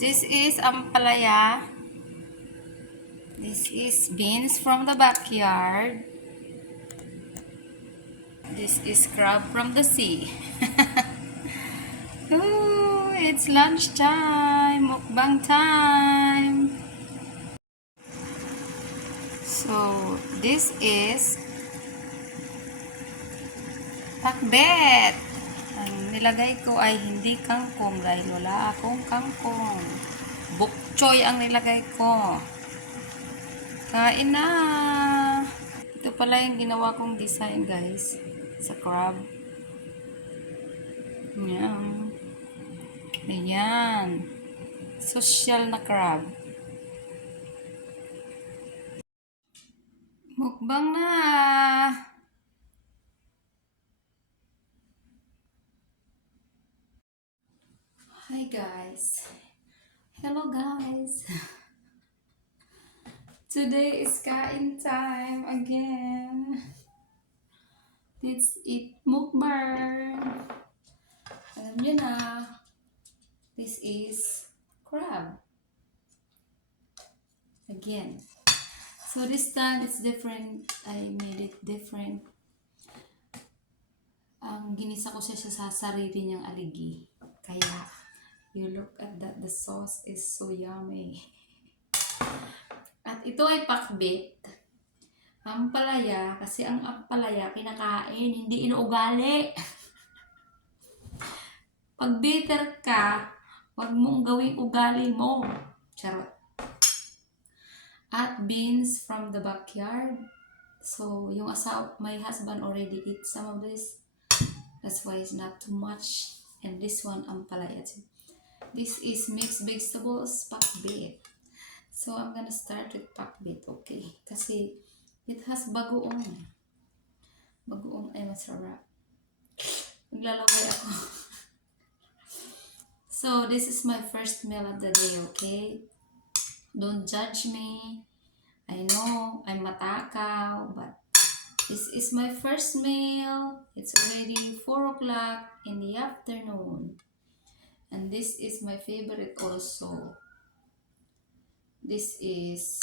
This is ampalaya. This is beans from the backyard. This is crab from the sea. Ooh, it's lunch time, mukbang time. So, this is pakbet. Ang nilagay ko ay hindi kangkong dahil wala akong kangkong. Bok choy ang nilagay ko. Kain na! Ito pala yung ginawa kong design, guys. Sa crab. Ayan. Ayan. Social na crab. Mukbang na! Hi, guys. Hello, guys. Today is kain time again. Let's eat mukbang. Alam niyo na, this is crab. Again. So this time it's different. I made it different. Ang ginisa ko siya sa sarili niyang aligi. Kaya, you look at that. The sauce is so yummy. At ito ay pakbet. Ampalaya, kasi ang ampalaya kinakain, hindi inuugali. Pag bitter ka, wag mong gawing ugali mo. Charot. At beans from the backyard. So, yung my husband already eat some of this. That's why it's not too much. And this one, ampalaya too. This is mixed vegetables, pakbet. So, I'm gonna start with pakbet, okay? Kasi, it has bagoong. Bagoong ay masarap. Naglalaway ako. So, this is my first meal of the day, okay? Don't judge me. I know, I'm matakaw, but this is my first meal. It's already 4 o'clock in the afternoon. And this is my favorite also. This is,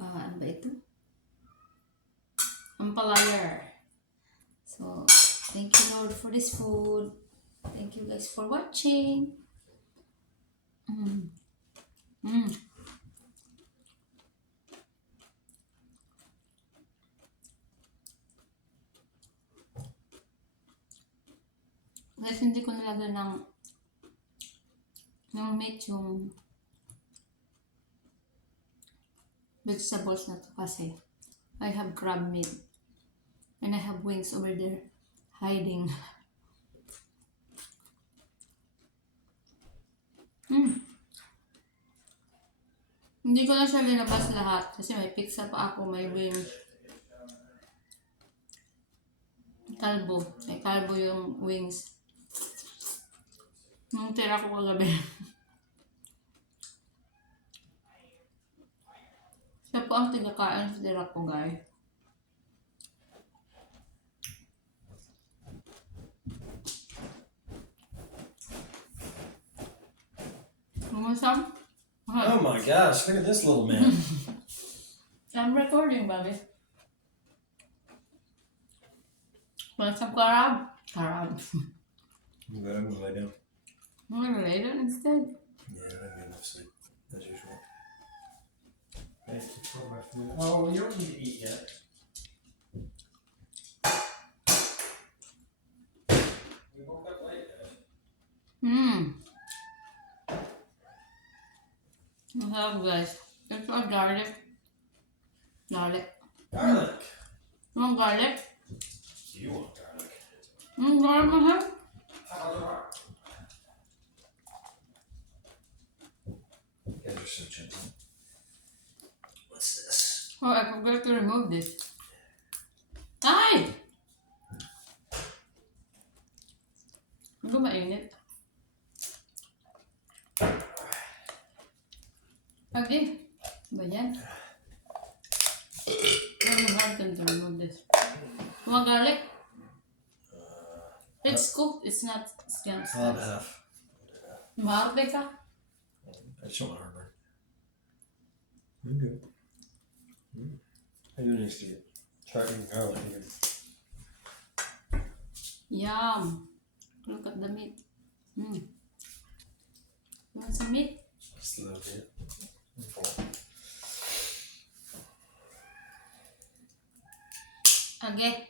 ano ba ito? Ampalaya. So, thank you Lord for this food. Thank you guys for watching. Guys, hindi ko nilagyan ng meat yung vegetables na to kasi I have crab meat and I have wings over there hiding. Hindi ko na siya linabas lahat kasi may pizza pa ako, may wings. Kalbo. May kalbo yung wings. Nung tira ko kagabi. Siya po ang tigakain sa tira ko, guys. Some? Oh my gosh, look at this little man. I'm recording, baby. Want some crab? Crab. I'm gonna lay down. I'm gonna lay down instead. Yeah, I don't get enough sleep, as usual. Hey, it's 12 by 4. Oh, you don't need to eat yet. We woke up late, guys. Masarap, guys. It's all garlic. Garlic. Garlic. You want garlic? You want garlic. Garlic masarap. You guys are so gentle. What's this? Oh, I forgot to remove this. Ay! Hindi ko mainit. Okay. Ba yan? Very hard to remove this. You want garlic? It's cooked. It's not scammed. I'll have half. Maarte ka. I just don't want heartburn. I'm good. I do need to get start eating garlic again. Yum. Look at the meat. You want some meat? Just a little bit. I'm full. Okay.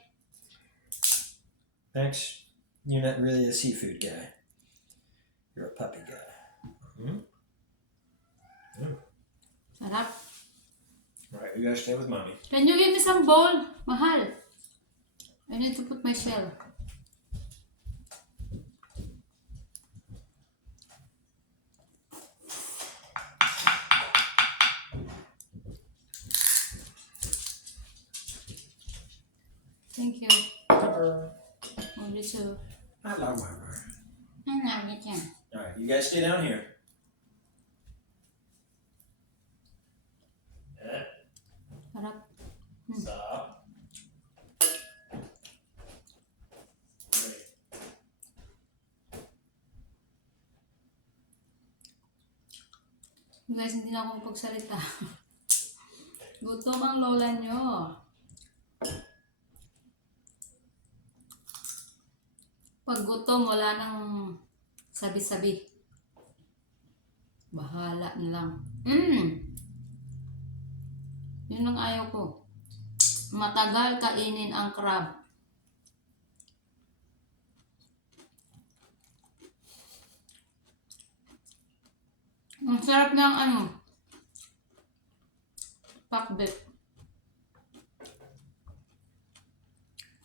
Max, you're not really a seafood guy. You're a puppy guy. Sarap. Alright, we gotta stay with mommy. Can you give me some bowl? Mahal. I need to put my shell. Thank you. Only two. I love my bird. I love it, yeah. Alright, you guys stay down here. Sarap. Stop. Guys, hindi na ako magpagsalita. Gutom ang lola nyo. Pag gutom, wala nang sabi-sabi. Bahala na lang. Yun ang ayaw ko. Matagal kainin ang crab. Ang sarap ng pakbet.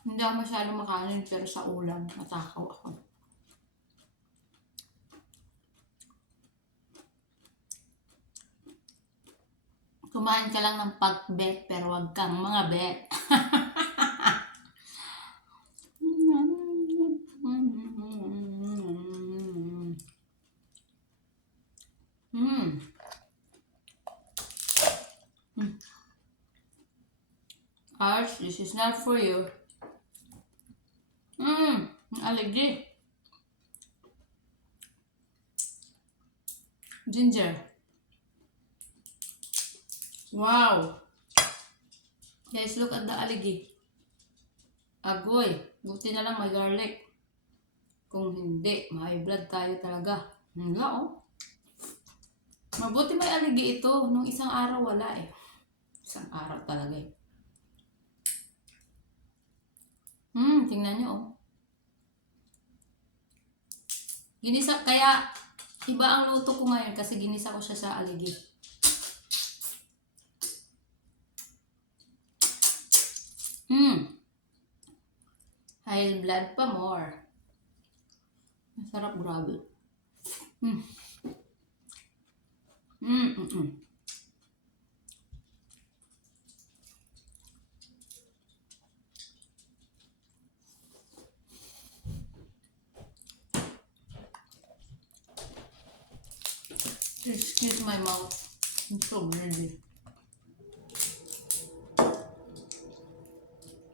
Hindi ako masyadong makanin pero sa ulam, natakaw ako. Kumain ka lang ng pakbet pero wag kang mga bet. Arch, this is not for you. Allergy. Ginger. Wow. Guys, look at the allergy. Agoy. Buti na lang may garlic. Kung hindi, may blood tayo talaga. Nga oh. Mabuti may allergy ito. Nung isang araw wala eh. Isang araw talaga eh. Tingnan nyo oh. Ginisa, kaya iba ang luto ko ngayon kasi ginisa ko siya sa aligi. High blood pa more. Masarap, grabe. Excuse my mouth. I'm so greedy.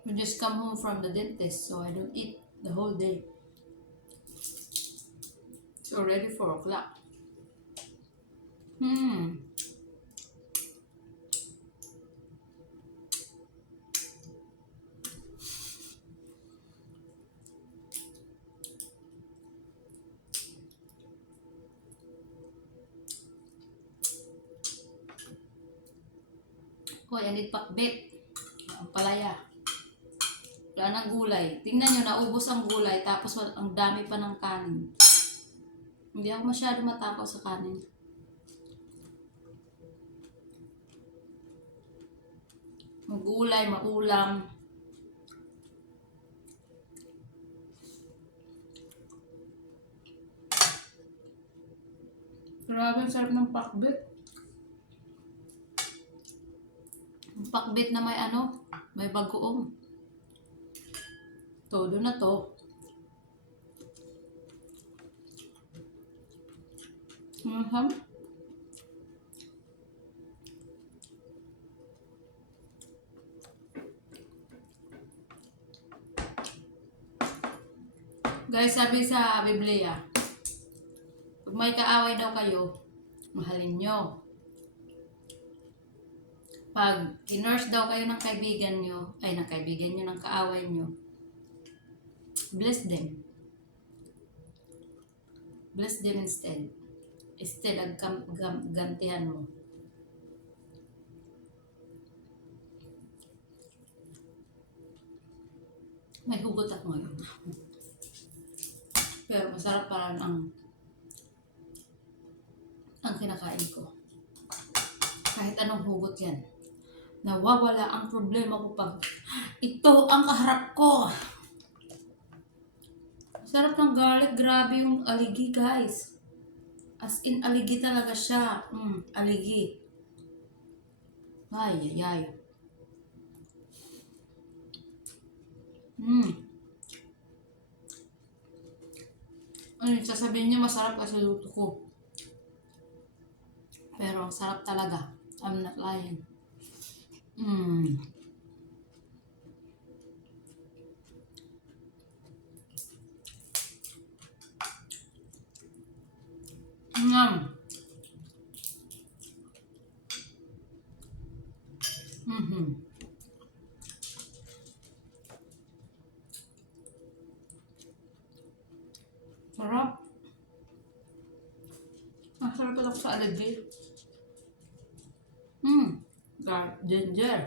I just come home from the dentist, so I don't eat the whole day. It's already 4 o'clock. Hoy, anit pakbet. Ang palaya. Wala ng gulay. Tingnan nyo, naubos ang gulay, tapos ang dami pa ng kanin. Hindi ako masyado matakaw sa kanin. Magulay, maulam. Grabe, sarap ng pakbet. Pakbet na may may bagoong. Todo na to. Guys, sabi sa Biblia, pag may kaaway daw kayo, mahalin nyo. Pag kinurse daw kayo ng kaibigan nyo, ng kaaway nyo, bless them. Bless them instead. Instead, gantihan mo. May hugot ako ngayon. Pero masarap pa rin ang kinakain ko. Kahit anong hugot yan. Nawawala ang problema ko pag ito ang kaharap ko. Sarap ng garlic. Grabe yung aligi, guys. As in, aligi talaga siya. Aligi. Ay, ay, ay. Ano, sasabihin niyo masarap kasi luto ko. Pero sarap talaga. I'm not lying. Sarap. Masarap ito sa aligi. Ginger.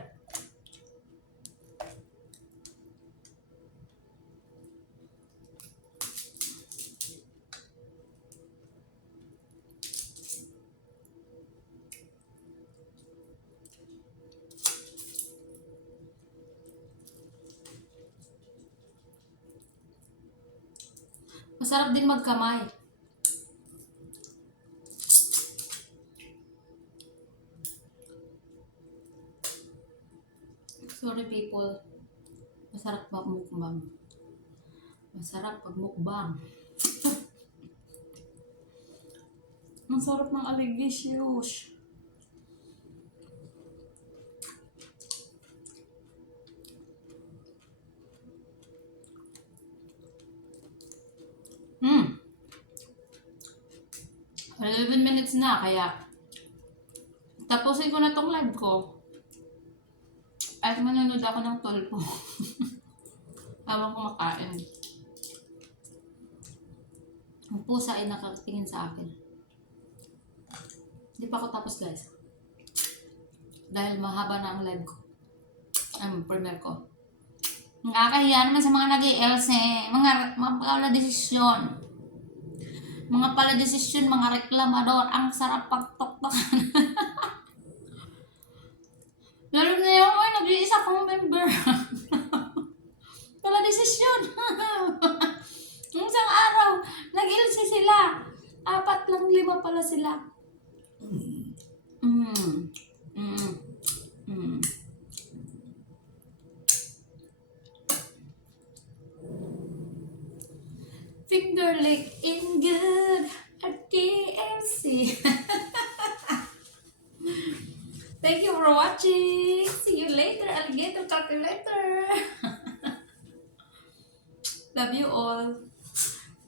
Masarap din magkamay. Sorry people. Masarap magmukbang. Masarap pagmukbang. Ang sarap ng alligisius. Hmm. 11 minutes na, kaya tapusin ko na tong live ko. At manonood ako ng tulpo. Habang kumakain. Ang pusa ay nakatingin sa akin. Hindi pa ako tapos, guys. Dahil mahaba na ang live ko. Ang premiere ko. Nakakahiya naman sa mga nag-i-LC. Mga pala-desisyon. Mga pala-desisyon, mga reklamador. Ang sarap pagtoktokan. Lalo na yung nag-iisa kong member. Pala-desisyon. Isang araw, nag-LC sila. 4 lang 5 pala sila. Finger licking good at DMC. Thank you for watching. See you later, alligator calculator. Love you all.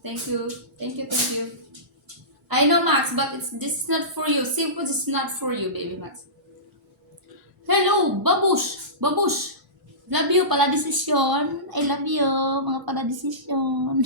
Thank you. Thank you. Thank you. I know, Max, but this is not for you. Simple is not for you, baby Max. Hello, Babush. Babush. Love you, pala desisyon. I love you, mga pala desisyon.